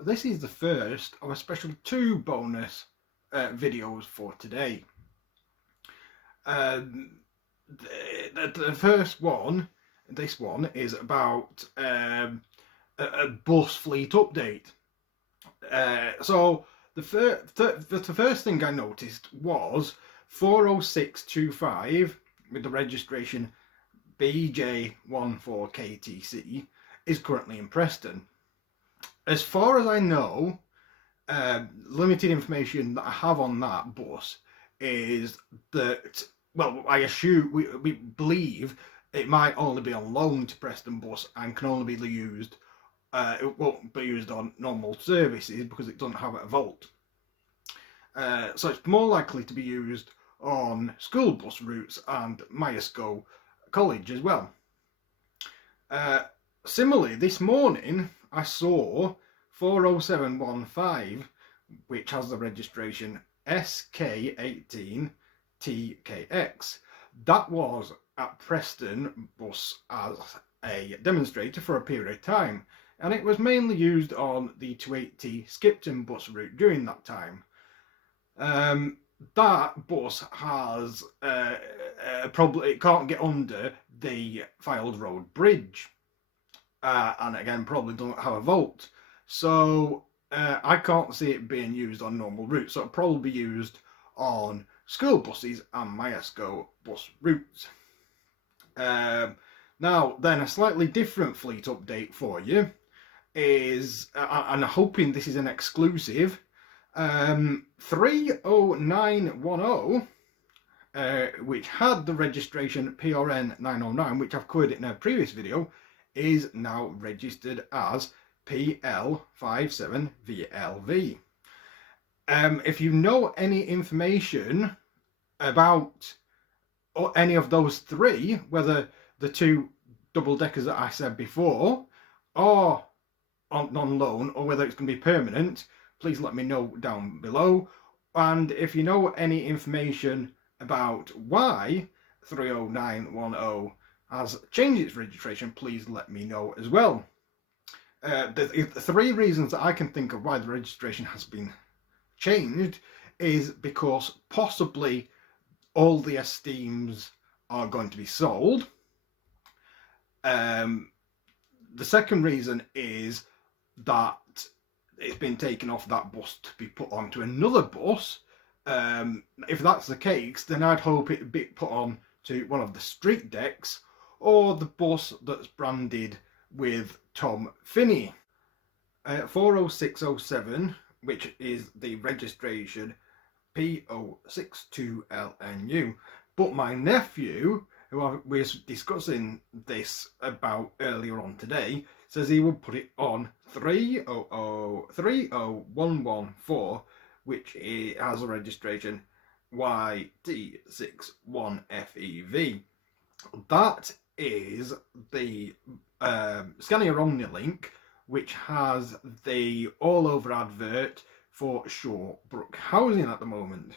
This is the first of a special two bonus videos for today. The first one, this one, is about a bus fleet update. So the first thing I noticed was 40625 with the registration BJ14KTC is currently in Preston. As far as I know, limited information that I have on that bus is that, well, I assume, we believe it might only be on loan to Preston Bus and can only be used, it won't be used on normal services because it doesn't have a vault. So it's more likely to be used on school bus routes and Myesco College as well. Similarly, this morning I saw 40715, which has the registration SK18TKX. That was at Preston Bus as a demonstrator for a period of time, and it was mainly used on the 280 Skipton bus route during that time. That bus has probably, it can't get under the Filed Road Bridge, and again probably don't have a vault, so I can't see it being used on normal routes, so it'll probably be used on school buses and Myesco bus routes. Now then, a slightly different fleet update for you is, and I'm hoping this is an exclusive, 30910, which had the registration PRN 909, which I've covered in a previous video, is now registered as PL57VLV. If you know any information about any of those three, whether the two double-deckers that I said before are on loan or whether it's going to be permanent, please let me know down below. And if you know any information about why 30910 has changed its registration, please let me know as well. The three reasons that I can think of why the registration has been changed is because possibly all the Esteems are going to be sold. The second reason is that it's been taken off that bus to be put onto another bus. If that's the case, then I'd hope it'd be put on to one of the street decks or the bus that's branded with Tom Finney. 40607, which is the registration P062LNU. But my nephew, who I was discussing this about earlier on today, says he would put it on 30114, which has a registration YT61FEV. That is the Scania Omni link, which has the all over advert for Shorebrook Housing at the moment.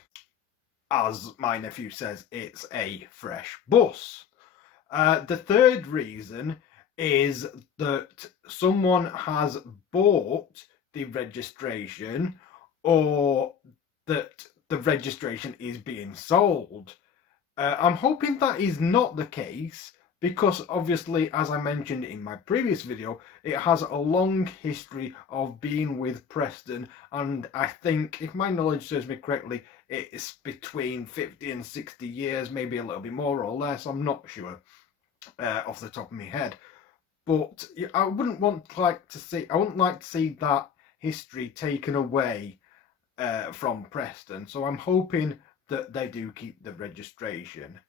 As my nephew says, it's a fresh bus. The third reason is that someone has bought the registration, or that the registration is being sold. I'm hoping that is not the case, because obviously, as I mentioned in my previous video, it has a long history of being with Preston, and I think, if my knowledge serves me correctly, it's between 50 and 60 years, maybe a little bit more or less, I'm not sure off the top of my head. But I wouldn't like to see that history taken away from Preston, so I'm hoping that they do keep the registration.